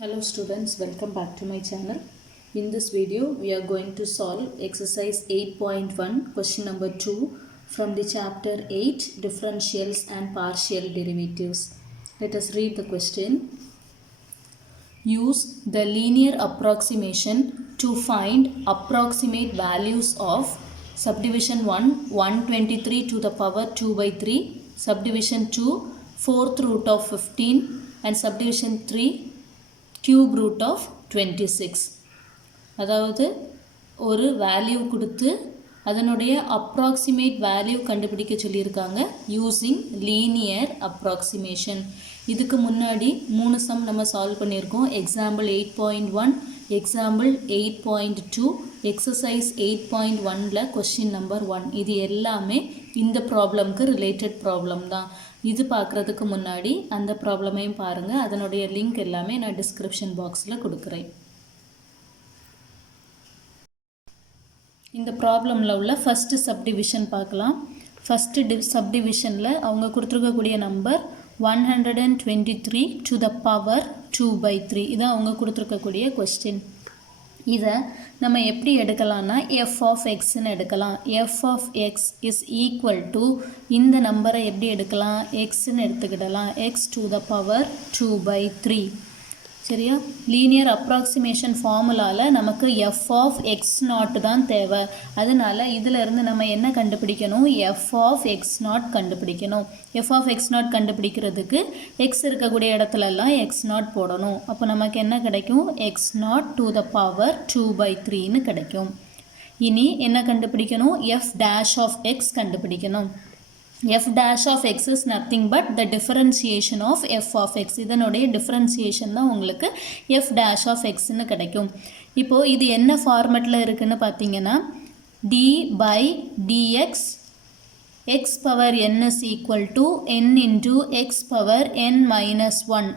Hello students, welcome back to my channel. In this video, we are going to solve exercise 8.1 question number 2 from the chapter 8 differentials and partial derivatives. Let us read the question. Use the linear approximation to find approximate values of subdivision 1 123 to the power 2 by 3, subdivision 2 4th root of 15 and subdivision 3 cube root of 26. அதாவது ஒரு value கொடுத்து அதனுடைய approximate value கண்டுபிடிக்க சொல்லியிருக்காங்க using linear approximation. இதுக்கு முன்னாடி 3 some நம்ம solve பண்ணியிருக்கோம். எக்ஸாம்பிள் 8.1, எக்ஸாம்பிள் 8.2, எக்ஸசைஸ் 8.1ல கொஸ்டின் நம்பர் 1. இது எல்லாமே இந்த ப்ராப்ளம்க்கு ரிலேட்டட் ப்ராப்ளம் தான். இது பார்க்குறதுக்கு முன்னாடி அந்த ப்ராப்ளமையும் பாருங்கள். அதனுடைய லிங்க் எல்லாமே நான் டிஸ்கிரிப்ஷன் பாக்ஸில் கொடுக்குறேன். இந்த ப்ராப்ளமில் உள்ள ஃபஸ்ட்டு சப்டிவிஷன் பார்க்கலாம். ஃபஸ்ட்டு சப்டிவிஷனில் அவங்க கொடுத்துருக்கக்கூடிய number 123 to the power 2 by 3. இதான் அவங்க கொடுத்துருக்கக்கூடிய கொஸ்டின். இதை நம்ம எப்படி எடுக்கலாம்னா எஃப் ஆஃப் எக்ஸ்ன்னு எடுக்கலாம். F of x is equal to இந்த நம்பரை எப்படி எடுக்கலாம், எக்ஸ்ன்னு எடுத்துக்கிடலாம். X to the power 2 by 3. சரியா? லீனியர் அப்ராக்சிமேஷன் ஃபார்முலாவில் நமக்கு எஃப் ஆஃப் எக்ஸ் நாட் தான் தேவை. அதனால் இதிலிருந்து நம்ம என்ன கண்டுபிடிக்கணும், எஃப் ஆஃப் எக்ஸ் நாட் கண்டுபிடிக்கணும். எஃப் ஆஃப் எக்ஸ் நாட் கண்டுபிடிக்கிறதுக்கு எக்ஸ் இருக்கக்கூடிய இடத்துலலாம் எக்ஸ் நாட் போடணும். அப்போ நமக்கு என்ன கிடைக்கும், X naught to the power 2 by 3ன்னு கிடைக்கும். இனி என்ன கண்டுபிடிக்கணும், எஃப் டேஷ் ஆஃப் எக்ஸ் கண்டுபிடிக்கணும். f dash of x is nothing but the differentiation of f of x. இதனுடைய differentiation தான் உங்களுக்கு f dash of x ன்னு கிடைக்கும். இப்போ இது என்ன ஃபார்மேட்டில் இருக்குன்னு பார்த்தீங்கன்னா d by dx x power n is equal to n into x power n minus 1.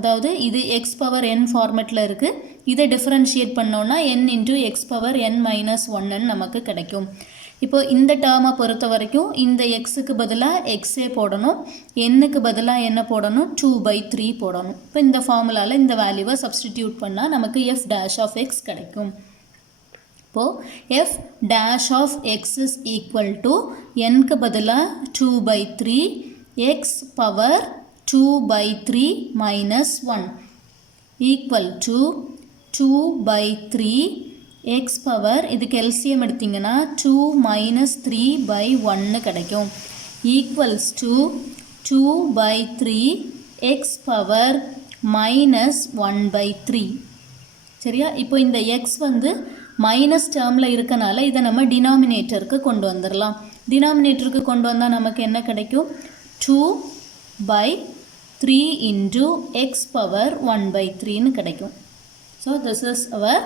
அதாவது இது x power n ஃபார்மேட்டில் இருக்குது. இதை டிஃபரன்ஷியேட் பண்ணோன்னா n into x power n minus 1ன்னு நமக்கு கிடைக்கும். இப்போ இந்த டேர்மை பொறுத்த வரைக்கும் இந்த எக்ஸுக்கு பதிலாக எக்ஸே போடணும், என்னுக்கு பதிலாக என்ன போடணும், 2 by 3 போடணும். இப்போ இந்த ஃபார்முலாவில் இந்த வேல்யூவை சப்ஸ்டிடியூட் பண்ணால் நமக்கு எஃப் டேஷ் ஆஃப் எக்ஸ் கிடைக்கும். இப்போது f dash of x is equal to என்க்கு பதிலாக 2 by 3 x power 2 by 3 minus 1 equal to 2 by 3 x power இதுக்கு எல்சிஎம் எடுத்திங்கன்னா 2 minus 3 by 1 கிடைக்கும். Equals to 2 by 3 x power minus 1 by 3. சரியா? இப்போ இந்த x வந்து மைனஸ் டேர்மில் இருக்கனால இதை நம்ம டினாமினேட்டருக்கு கொண்டு வந்துடலாம். டினாமினேட்டருக்கு கொண்டு வந்தால் நமக்கு என்ன கிடைக்கும், 2 by 3 into x power 1 by 3ன்னு கிடைக்கும். So this is our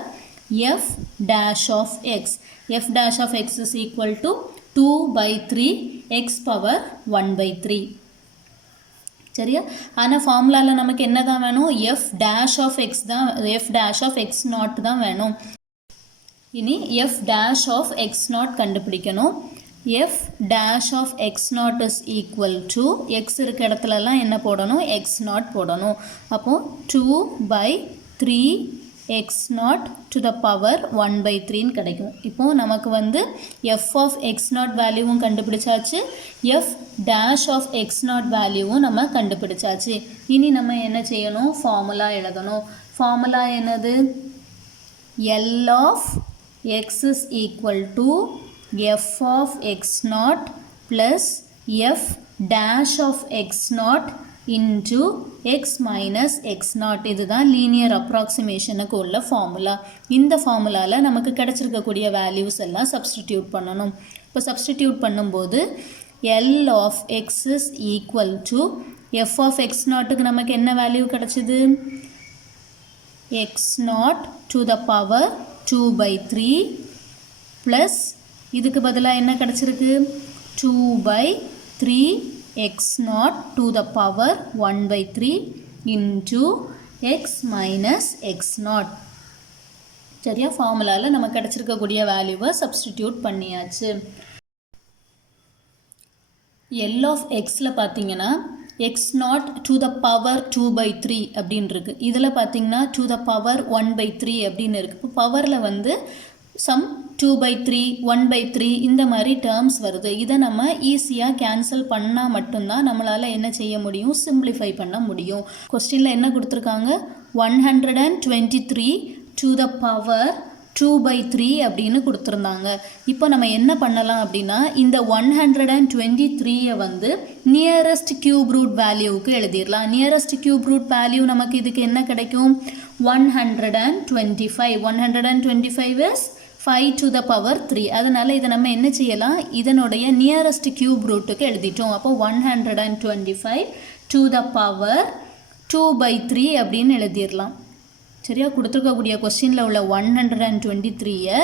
f dash of x. f dash of x is equal to 2 by 3 x power 1 by 3. சரியா? ஆனால் ஃபார்முலாவில் நமக்கு என்ன தான் வேணும், f dash of x தான், f dash of x not தான் வேணும். இனி f dash of x not கண்டுபிடிக்கணும். f dash of x not is equal to x இருக்க இடத்துலலாம் என்ன போடணும், x நாட் போடணும். அப்போது 2 by 3 x not to the power 1 by 3ன்னு கிடைக்கும். இப்போது நமக்கு வந்து f ஆஃப் எக்ஸ் நாட் வேல்யூவும் கண்டுபிடிச்சாச்சு, f dash of x naught வேல்யூவும் நம்ம கண்டுபிடிச்சாச்சு. இனி நம்ம என்ன செய்யணும், ஃபார்முலா எழுதணும். ஃபார்முலா என்னது, L of x is equal to f of x naught plus f dash of x naught into x minus x naught. இதுதான் லீனியர் அப்ராக்சிமேஷனுக்கு உள்ள ஃபார்முலா. இந்த ஃபார்முலாவில் நமக்கு கிடச்சிருக்கக்கூடிய வேல்யூஸ் எல்லாம் சப்ஸ்டிடியூட் பண்ணணும். இப்போ சப்ஸ்டிடியூட் பண்ணும்போது L of x is equal to f of x நாட்டுக்கு நமக்கு என்ன வேல்யூ கிடச்சிது, x naught to the power 2 by 3 plus இதுக்கு பதிலாக என்ன கிடச்சிருக்கு, 2 by 3 x naught to the power 1 by 3 into x minus x naught. சரியா? ஃபார்முலாவில் நமக்கு கிடச்சிருக்கக்கூடிய வேல்யூவை சப்ஸ்டிடியூட் பண்ணியாச்சு. L of xல பார்த்தீங்கன்னா X naught to the power 2/3 அப்படின்னு இருக்குது. இதில் பார்த்தீங்கன்னா டு த பவர் 1/3 அப்படின்னு இருக்குது. இப்போ பவரில் வந்து சம் 2/3 1/3 இந்த மாதிரி டேர்ம்ஸ் வருது. இதை நம்ம ஈஸியாக கேன்சல் பண்ணால் மட்டும்தான் நம்மளால் என்ன செய்ய முடியும், சிம்பிளிஃபை பண்ண முடியும். கொஸ்டினில் என்ன கொடுத்துருக்காங்க, 123 டு த பவர் 2/3 அப்படின்னு கொடுத்துருந்தாங்க. இப்போ நம்ம என்ன பண்ணலாம் அப்படின்னா, இந்த 123 வந்து நியரஸ்ட் கியூப் ரூட் வேல்யூவுக்கு எழுதிடலாம். நியரஸ்ட் கியூப் ரூட் வேல்யூ நமக்கு இதுக்கு என்ன கிடைக்கும், 125. 125 இஸ் 5 to the power 3. அதனால் இதை நம்ம என்ன செய்யலாம், இதனுடைய நியரஸ்ட் கியூப் ரூட்டுக்கு எழுதிட்டோம். அப்போ 125 to the power 2/3 அப்படின்னு எழுதிடலாம். சரியா, கொடுத்துருக்கக்கூடிய கொஸ்டினில் உள்ள 123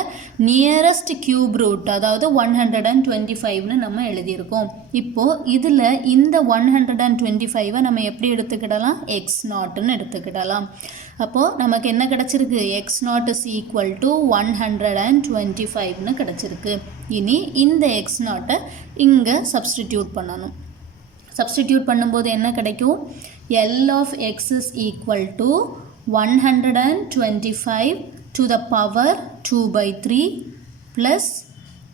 நியரஸ்ட் கியூப் ரூட், அதாவது 125ன்னு நம்ம எழுதியிருக்கோம். இப்போது இதில் இந்த 125 நம்ம எப்படி எடுத்துக்கிடலாம், எக்ஸ் நாட்னு எடுத்துக்கிடலாம். அப்போது நமக்கு என்ன கிடச்சிருக்கு, x naught is equal to 125ன்னு கிடச்சிருக்கு. இனி இந்த எக்ஸ் நாட்டை இங்கே சப்ஸ்டிடியூட் பண்ணணும். சப்ஸ்டிடியூட் பண்ணும்போது என்ன கிடைக்கும், L of x is equal to 125 to the power 2/3 plus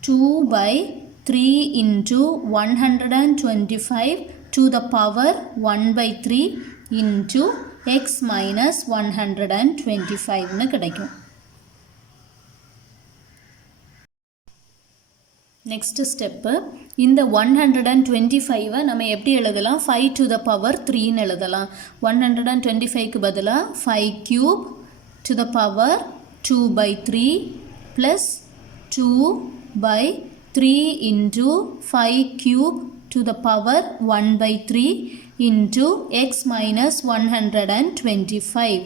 2/3 into 125 to the power 1/3 into x minus 125ன்னு கிடைக்கும். நெக்ஸ்ட் ஸ்டெப்பு, இந்த 125 நம்ம எப்படி எழுதலாம், 5 to the power 3ன்னு எழுதலாம். 125க்கு பதிலாக 5 cube to the power 2/3 plus 2/3 into 5 cube to the power 1/3 into x minus 125.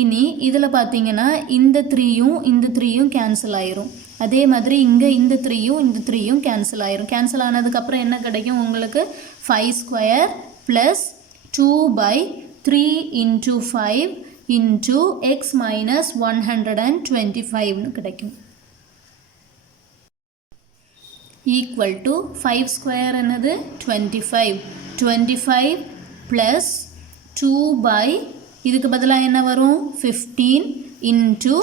இனி இதில் பார்த்தீங்கன்னா இந்த 3யும் கேன்சல் ஆயிரும். அதே மாதிரி இங்கே இந்த 3யும் கேன்சல் ஆயிரும். கேன்சல் ஆனதுக்கப்புறம் என்ன கிடைக்கும் உங்களுக்கு, 5 square plus 2/3 into 5 into x minus 125ன்னு கிடைக்கும். ஈக்குவல் டு 5 ஸ்கொயர் என்னது 25 ப்ளஸ் 2 இதுக்கு பதிலாக என்ன வரும் 15 into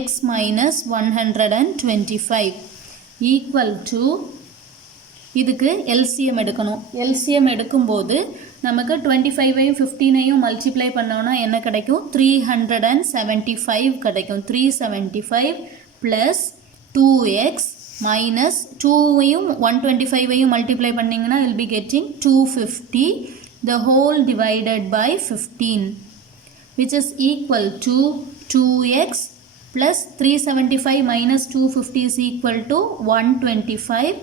x minus 125 equal to, இதுக்கு LCM எடுக்கணும். LCM எடுக்கும்போது நமக்கு 25ஐயும் 15ஐயும் மல்டிப்ளை பண்ணோன்னா என்ன கிடைக்கும், 375 கிடைக்கும். 375 ப்ளஸ் 2x மைனஸ் 2ஐயும் 125ஐயும் மல்டிப்ளை பண்ணிங்கன்னா will be getting 250 the whole divided by 15 which is equal to 2x plus 375 minus 250 is equal to 125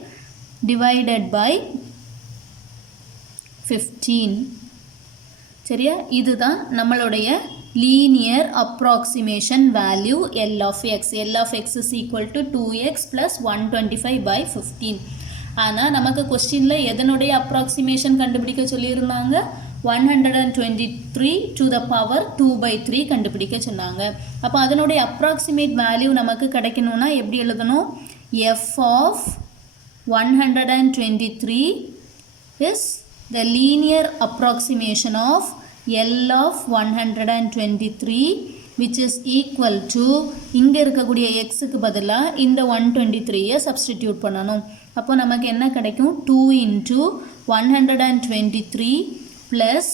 divided by 15. சரியா, இதுதான் நம்மளுடைய linear approximation value L of x. L of x is equal to 2x plus 125 by 15. ஆனால் நமக்கு கொஸ்டினில் எதனுடைய approximation கண்டுபிடிக்க சொல்லியிருந்தாங்க, 123 to the power 2/3 கண்டுபிடிக்க சொன்னாங்க. அப்போ அதனுடைய அப்ராக்சிமேட் வேல்யூ நமக்கு கிடைக்கணும்னா எப்படி எழுதணும், f of 123 is the linear approximation of L of 123 which is equal to, இங்கே இருக்கக்கூடிய xக்கு பதிலாக இந்த 123 சப்ஸ்டிடியூட் பண்ணணும். அப்போ நமக்கு என்ன கிடைக்கும், 2 into 123 plus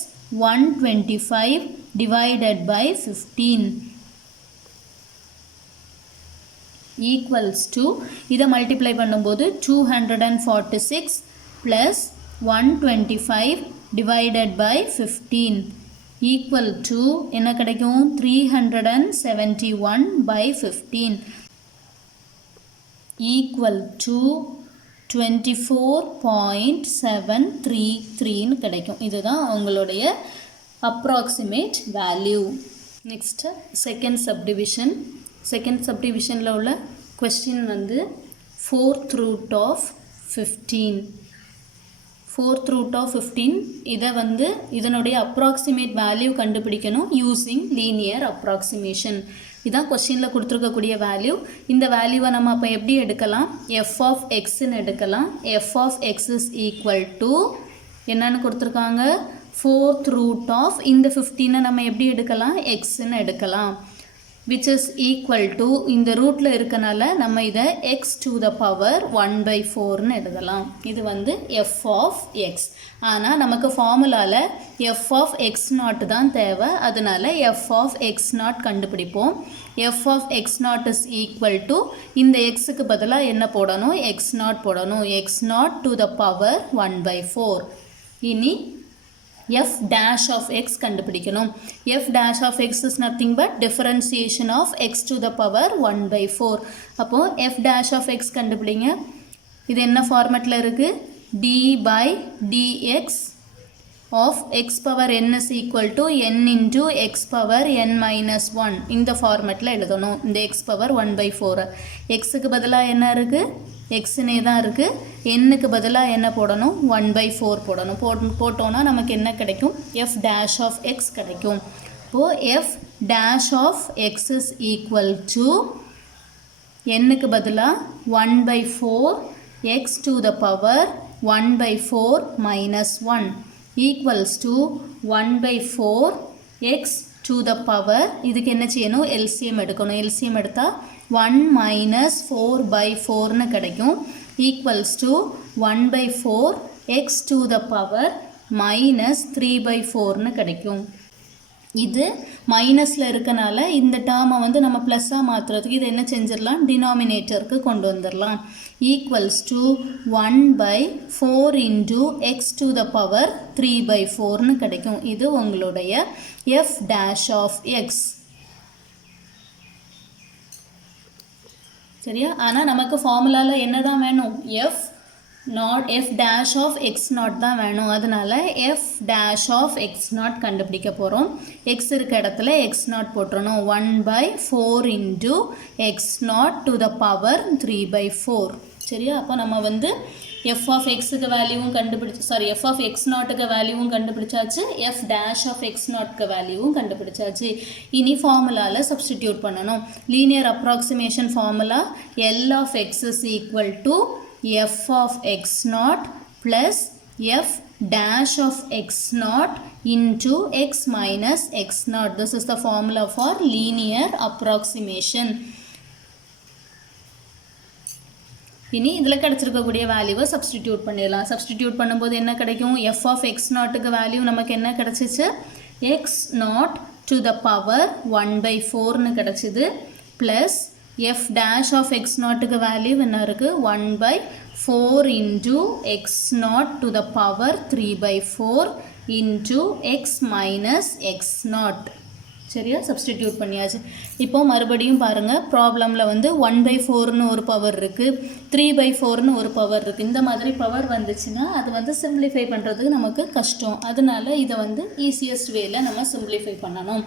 125 divided by 15 equals to, இதை மல்டிப்ளை பண்ணும்போது 246 plus 125 divided by 15 equal to என்ன கிடைக்கும், 371 by 15 equal to 24.733ன்னு கிடைக்கும். இதுதான் உங்களுடைய approximate value. Next second subdivision. Second சப்டிவிஷனில் உள்ள கொஸ்டின் வந்து 4th root of 15. 4th root of 15 இதை வந்து இதனுடைய அப்ராக்சிமேட் வேல்யூ கண்டுபிடிக்கணும் யூஸிங் லீனியர் அப்ராக்சிமேஷன். இதான் கொஸ்டினில் கொடுத்துருக்கக்கூடிய வேல்யூ. இந்த வேல்யூவை நம்ம அப்போ எப்படி எடுக்கலாம், எஃப் ஆஃப் எக்ஸ்ன்னு எடுக்கலாம். F of x is equal to என்னன்னு கொடுத்துருக்காங்க, fourth root of இந்த 15 நம்ம எப்படி எடுக்கலாம் xன்னு எடுக்கலாம் which is equal to இந்த ரூட்ல இருக்கனால நம்ம இதை x to the power 1 by 4 ன்னு எழுதலாம் இது வந்து f of x ஆனா நமக்கு ஃபார்முலால f of x naught தான் தேவை அதனால f of x naught கண்டுபிடிப்போம் f of x naught is equal to இந்த x க்கு பதிலா என்ன போடணும் x naught போடணும் x naught to the power 1 by 4 இனி f dash of x கண்டுபிடிக்கணும் f dash of x is nothing but differentiation of x to the power 1 by 4 அப்போ f dash of x கண்டுபிடிங்க இது என்ன ஃபார்மட்ல இருக்கு d by dx of x power n is equal to n into x power n minus 1 இந்த ஃபார்மட்ல எழுதணும் இந்த x power 1 by 4 x க்கு பதிலா என்ன இருக்கு x னே தான் இருக்கு n க்கு பதிலா என்ன போடணும் 1 by 4 போடணும் போட்டோம்னா நமக்கு என்ன கிடைக்கும் f dash of x கிடைக்கும் இப்போ f dash of x is equal to n க்கு பதிலா 1 by 4 x to the power 1 by 4 minus 1 equals to 1 by 4 x to the power இதுக்கு என்ன செய்யணும் LCM எடுக்கணும் LCM எடுத்தா 1 minus 4 by 4 ன்னு கிடைக்கும் equals to 1 by 4 x to the power minus 3 by 4 ன்னு கிடைக்கும் இது மைனஸ்ல இருக்கனால இந்த டேர்மை வந்து நம்ம ப்ளஸ்ஸா மாத்துறதுக்கு இது என்ன செஞ்சிரலாம் டினாமினேட்டருக்கு கொண்டு வந்துரலாம் equals to 1 by 4 into x to the power 3 by 4 ன்னு கிடைக்கும் இது உங்களுடைய f dash of x சரியா ஆனா நமக்கு ஃபார்முலால என்னதான் வேணும் f not f dash of x naught தான் வேணும் அதனால f dash of x naught கண்டுபிடிக்க போறோம் x இருக்க இடத்துல x naught போட்றணும் 1 by 4 into x naught to the power 3 by 4 சரியா அப்ப நம்ம வந்து f of x க்கு வேல்யூவும் கண்டுபிடிச்சு f of x naught க்கு வேல்யூவும் கண்டுபிடிச்சாச்சு f dash of x naught க்கு வேல்யூவும் கண்டுபிடிச்சாச்சு இனி ஃபார்முலால சப்ஸ்டிட்யூட் பண்ணனும் linear approximation formula L of x is equal to f of x naught plus f dash of x naught into x minus x naught. This is the formula for linear approximation. இனி இதில் கிடைச்சிருக்கக்கூடிய வேல்யூவை substitute பண்ணிடலாம் substitute பண்ணும்போது என்ன கிடைக்கும் f of x நாட்டுக்கு value நமக்கு என்ன கிடைச்சிச்சு x not to the power 1 by 4ன்னு கிடைச்சிது plus f dash of x நாட்டுக்கு வேல்யூ என்ன இருக்கு 1 by 4 into x naught to the power 3 by 4 into x minus x naught சரியா சப்ஸ்டிடியூட் பண்ணியாச்சு இப்போ மறுபடியும் பாருங்க ப்ராப்ளம்ல வந்து 1 by 4 ன்னு ஒரு பவர் இருக்கு 3 by 4 ன்னு ஒரு பவர் இருக்கு இந்த மாதிரி பவர் வந்துச்சுனா அது வந்து சிம்பிளிஃபை பண்றதுக்கு நமக்கு கஷ்டம் அதனால இத வந்து ஈஸியஸ்ட் வேல நம்ம சிம்பிளிஃபை பண்ணனும்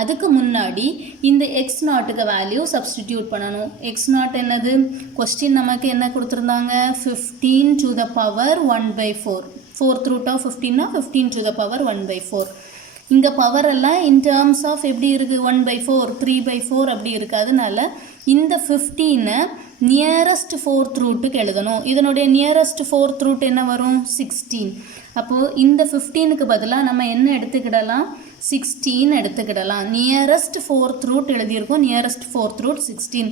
அதுக்கு முன்னாடி இந்த x நாட்டுக்கு வேல்யூ சப்ஸ்டிடியூட் பண்ணனும் x நாட் என்னது क्वेश्चन நமக்கு என்ன கொடுத்திருந்தாங்க 15 to the power 1 by 4 4th root of 15 னா 15 to the power 1 by 4 இங்க பவர் எல்லாம் in terms of எப்படி இருக்கு 1 by 4 3 by 4 அப்படி இருக்கு அதனால இந்த 15 நியரஸ்ட் 4th ரூட்டுக்கு எழுதணும் இதனுடைய நியரஸ்ட் 4th ரூட் என்ன வரும் 16 அப்போ இந்த 15 க்கு பதிலா நம்ம என்ன எடுத்துக்கிடலாம் 16 எடுத்துக்கிடலாம் நியரஸ்ட் 4th ரூட் எழுதி இருக்கோம் நியரஸ்ட் 4th ரூட் 16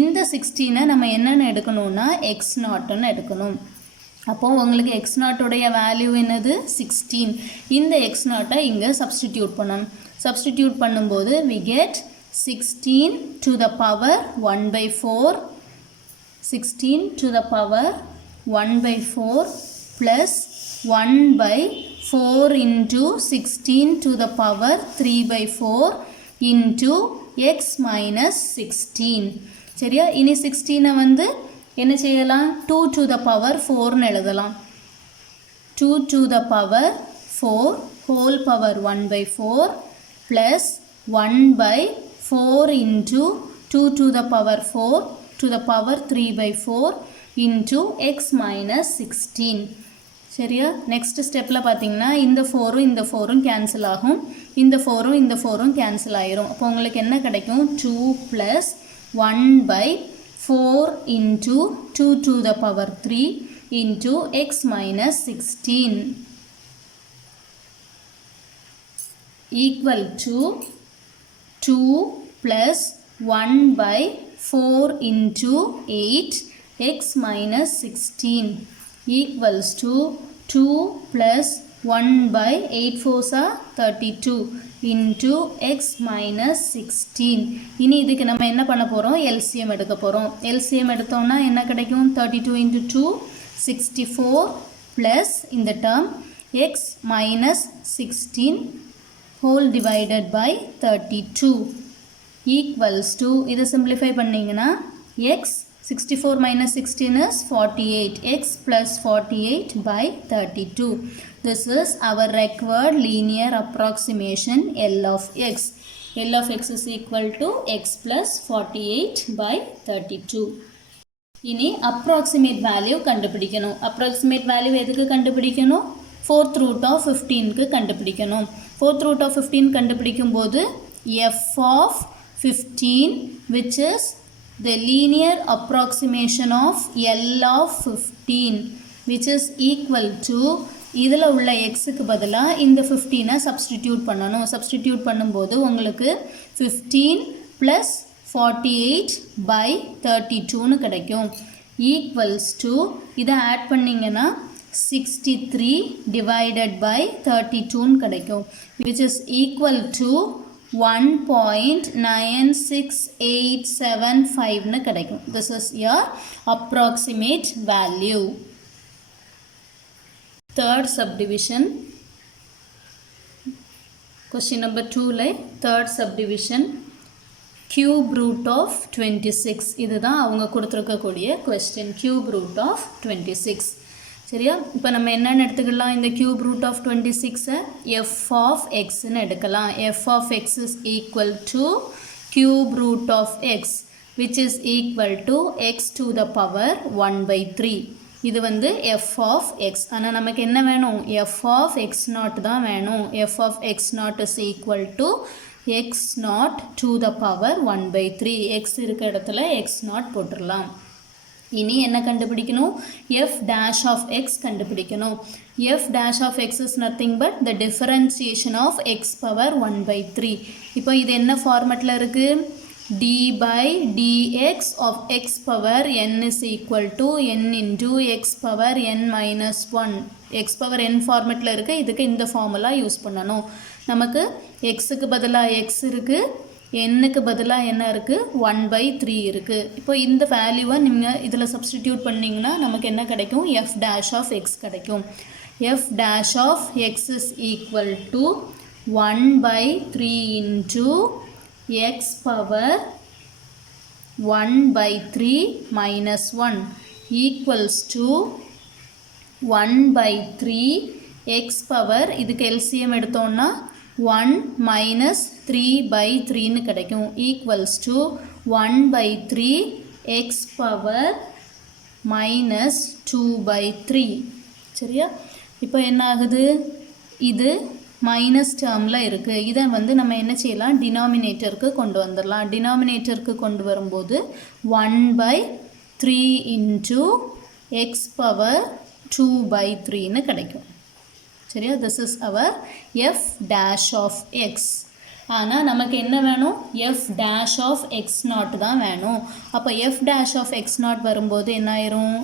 இந்த 16 நம்ம என்னன்னு எடுக்கணும்னா x நாட்னு எடுக்கணும் அப்போ உங்களுக்கு x நாட் உடைய வேல்யூ என்னது 16 இந்த x நாட்டை இங்க சப்ஸ்டிடியூட் பண்ணனும் சப்ஸ்டிடியூட் பண்ணும்போது we get 16 to the power 1 by 4 16 to the power 1 by 4 plus 1 by 4 into 16 to the power 3 by 4 into x minus 16 சரியா இனி 16 வந்து என்ன செய்யலாம் 2 to the power 4 ன்னு எழுதலாம் 2 to the power 4 whole power 1 by 4 plus 1 by 4 into 2 to the power 4 to the power 3 by 4 into x minus 16 சரியா next ஸ்டெப்ல பாத்தீங்கன்னா இந்த 4 இந்த 4 கேன்சல் ஆகும் இந்த 4 இந்த 4 கேன்சல் ஆயிரும் அப்போ உங்களுக்கு என்ன கிடைக்கும் 2 plus 1 by 4 into 2 to the power 3 into x minus 16 equal to 2 plus 1 by 4 into 8 x minus 16 equals to 2 plus 1 by 8 fours are 32 into x minus 16. இனி இதுக்கு நம்ம என்ன பண்ண போறோம்? LCM எடுக்க போறோம். LCM எடுத்தோம்னா என்ன கிடைக்கும்? 32 into 2 64 plus இந்த term x minus 16 whole divided by 32 equals to, இதை simplify பண்ணீங்கன்னா x 64 minus 16 is 48, x plus 48 by 32. This is our required linear approximation L of x. L of x is equal to x plus 48 by 32. இனி approximate value கண்டுபிடிக்கணும். approximate value எதுக்கு கண்டுபிடிக்கணும்? 4th root of 15க்கு கண்டுபிடிக்கணும். 4th root of 15 கண்டுபிடிக்கும் போது f of 15 which is the linear approximation of L of 15 which is equal to, இதில் உள்ள xக்கு பதிலா இந்த 15 substitute பண்ணணும். substitute பண்ணும்போது உங்களுக்கு 15 plus 48 by 32னு கிடைக்கும். equals to, இதை add பண்ணிங்கன்னா 63 divided by 32னு கிடைக்கும். which is equal to 1.96875 னு கிடைக்கும். This is your approximate value. Third subdivision. Question number 2ல third subdivision. Cube root of 26. இதுதான் அவங்க கொடுத்திருக்கக்கூடிய question. Cube root of 26. சரியா? இப்போ நம்ம என்னன்னு எடுத்துக்கலாம்? இந்த cube root of 26 f of x ன்னு எடுக்கலாம். f of x is equal to cube root of x which is equal to x to the power 1 by 3. இது வந்து f of x. ஆனால் நமக்கு என்ன வேணும்? f of x naught தான் வேணும். f of x naught is equal to x naught to the power 1 by 3. x இருக்க இடத்துல x naught போட்டுடலாம். இனி என்ன கண்டுபிடிக்கணும்? f dash of x கண்டுபிடிக்கணும். f dash of x is nothing but the differentiation of x power 1 by 3. இப்போ இது என்ன ஃபார்மேட்டில் இருக்கு? d by dx of x power n is equal to n into x power n minus 1. x power n ஃபார்மேட்டில் இருக்கு. இதுக்கு இந்த formula use பண்ணணும். நமக்கு xக்கு பதிலாக x இருக்கு, n-க்கு பதிலாக என்ன இருக்குது? 1 by 3 இருக்குது. இப்போ இந்த வேல்யூவை நீங்கள் இதில் சப்ஸ்டிடியூட் பண்ணிங்கன்னா நமக்கு என்ன கிடைக்கும்? f dash of x கிடைக்கும். f dash of x is equal to 1 by 3 into x power 1 by 3 minus 1 equals to 1 by 3 x power, இதுக்கு LCM எடுத்தோம்னா 1 minus 3 by 3 னு கிடைக்கும். equals to 1 by 3 x power minus 2 by 3. சரியா? இப்போ என்ன ஆகுது? இது மைனஸ் டேர்மில் இருக்குது. இதை வந்து நம்ம என்ன செய்யலாம்? டினாமினேட்டருக்கு கொண்டு வந்துடலாம். டினாமினேட்டருக்கு கொண்டு வரும்போது 1 by 3 into x power 2 by 3 னு கிடைக்கும். சரியா? this is our f dash of x. ஆனால் நமக்கு என்ன வேணும்? f dash of x naught தான் வேணும். அப்போ f dash of x naught வரும்போது என்ன ஆயிரும்?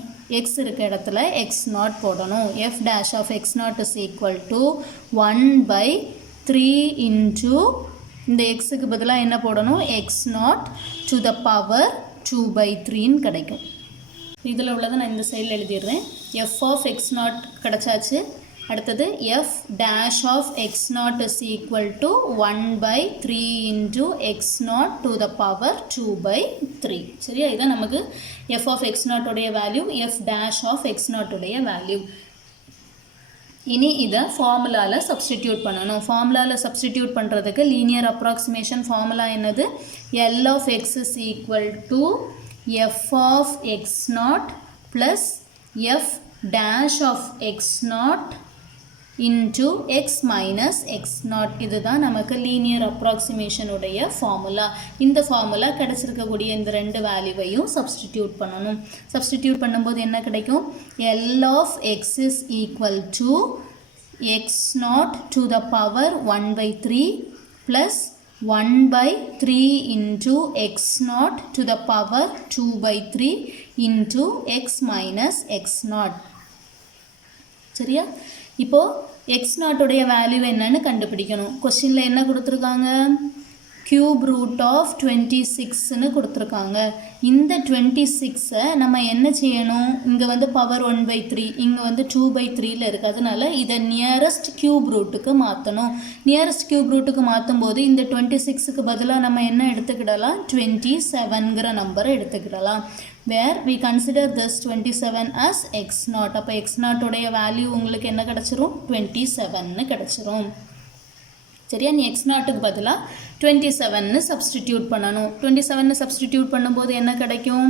x இருக்க இடத்துல x naught போடணும். f dash of x naught is equal to 1 by 3 into இந்த xக்கு பதிலாக என்ன போடணும்? x naught to the power 2 by 3ன்னு கிடைக்கும். இதில் உள்ளதை நான் இந்த சைடில் எழுதிடுறேன். f of x naught கிடச்சாச்சு. அடுத்தது f dash of x naught is equal to 1 by 3 into x naught to the power 2 by 3. சரியா? இதான் நமக்கு f of x naught உடைய value, f dash of x naught உடைய வேல்யூ. இனி இதை ஃபார்முலாவில் substitute பண்ணணும். ஃபார்முலாவில் சப்ஸ்டிடியூட் பண்ணுறதுக்கு லீனியர் அப்ராக்சிமேஷன் ஃபார்முலா என்னது? L of x is equal to f of x naught plus f dash of x naught into x minus x naught. இதுதான் நமக்கு லீனியர் அப்ராக்சிமேஷன் உடைய ஃபார்முலா. இந்த ஃபார்முலா கிடைச்சிருக்கக்கூடிய இந்த ரெண்டு வேல்யூவையும் சப்ஸ்டிடியூட் பண்ணணும். சப்ஸ்டிடியூட் பண்ணும்போது என்ன கிடைக்கும்? L of x is equal to x naught to the power 1 by 3 plus 1 by 3 into x naught to the power 2 by 3 into x minus x naught. சரியா? இப்போ x naught உடைய value என்னன்னு கண்டுபிடிக்கணும். கொஸ்டின்ல என்ன கொடுத்திருக்காங்க? cube root of 26 னு கொடுத்திருக்காங்க. இந்த 26 நம்ம என்ன செய்யணும்? இங்க வந்து power 1 by 3, இங்க வந்து 2 by 3ல இருக்கு. அதனால இதை nearest cube rootக்கு மாத்தணும். nearest cube rootக்கு மாத்தும்போது இந்த 26க்கு பதிலா நம்ம என்ன எடுத்துக்கிடலாம்? 27ங்கிற நம்பரை எடுத்துக்கிடலாம். where we consider this 27 as x naught. அப்ப x naught உடைய வேல்யூ உங்களுக்கு என்ன கிடைச்சிரும்? 27 னு கிடைச்சிரும். சரியா? நீ x நாட்டுக்கு பதிலாக 27ன்னு சப்ஸ்டிடியூட் பண்ணணும். 27ன்னு சப்ஸ்டிடியூட் பண்ணும்போது என்ன கிடைக்கும்?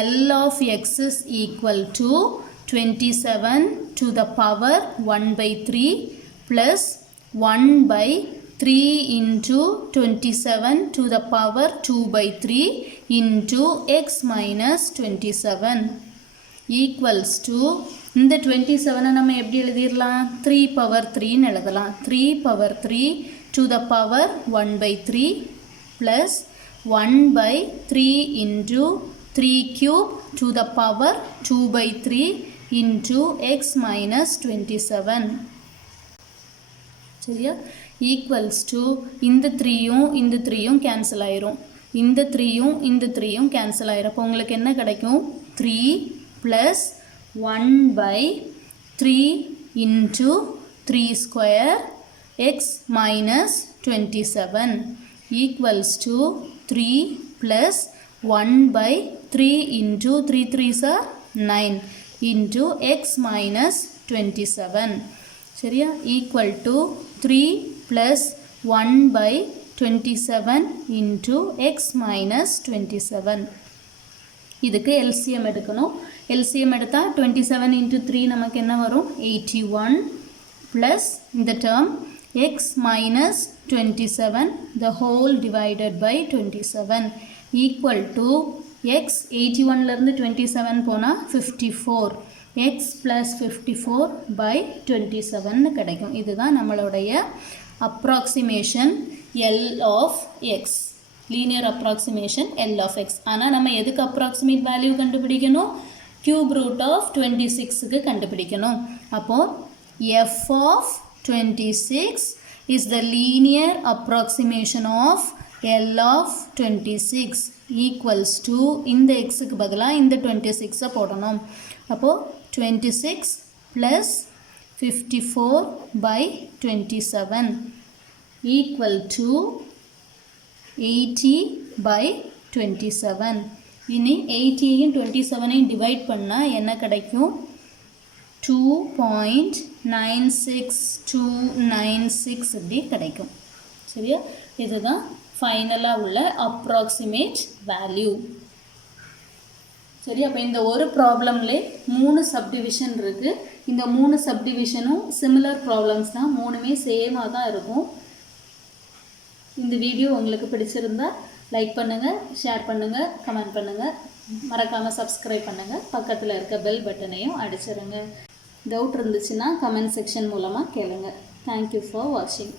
L of x is equal to 27 to the power 1 by 3 plus 1 by 3 into 27 to the power 2 by 3 into x minus 27 equals to இந்த 27 நம்ம எப்படி எழுதிரலாம்? 3 power 3 ன்னு எழுதலாம். 3 power 3 to the power 1 by 3 plus 1 by 3 into 3 cube to the power 2 by 3 into x minus 27. சரியா? equals to இந்த 3யும் cancel ஆயிரும். இந்த 3யும் cancel ஆயிரும். அப்போ உங்களுக்கு என்ன கிடைக்கும்? 3 plus 1 by 3 into 3 square x minus 27 equals to 3 plus 1 by 3 into 3 3s are 9 into x minus 27. சரியா? equal to 3 plus 1 by 27 into x minus 27. இதுக்கு LCM எடுக்கணும். LCM எடுத்தா 27 into 3 நமக்கு என்ன வரும்? 81 plus இந்த term x minus 27 the whole divided by 27 equal to x 81 இருந்து 27 போனா 54 x plus 54 by 27 கிடைக்கும். இதுதான் நம்மளுடைய approximation L of x. linear approximation L of x. ஆனா நம்ம எதுக்கு approximate value கண்டுபிடிக்கணும்? cube root of 26க்கு கண்டுபிடிக்கணும். அப்போ f of 26 is the linear approximation of L of 26 equals to இந்த xக்கு பதிலா இந்த 26 போடணும். அப்போ 26 plus 54 by 27 equal to 80 by 27. இனி 80யும் 27யும் டிவைட் பண்ணால் என்ன கிடைக்கும்? 2.96296 இப்படி கிடைக்கும். சரியா? இதுதான் ஃபைனலாக உள்ள அப்ராக்சிமேட் வேல்யூ. சரி, அப்போ இந்த ஒரு ப்ராப்ளம்லே 3 சப்டிவிஷன் இருக்குது. இந்த 3 சப்டிவிஷனும் சிமிலர் ப்ராப்ளம்ஸ் தான், 3மே சேமாக தான் இருக்கும். இந்த வீடியோ உங்களுக்கு பிடிச்சிருந்தா லைக் பண்ணுங்கள், ஷேர் பண்ணுங்கள், கமெண்ட் பண்ணுங்கள், மறக்காமல் சப்ஸ்கிரைப் பண்ணுங்கள், பக்கத்தில் இருக்க பெல் பட்டனையும் அடிச்சிருங்க. டவுட் இருந்துச்சுன்னா கமெண்ட் செக்ஷன் மூலமாக கேளுங்க. தேங்க்யூ ஃபார் வாட்சிங்.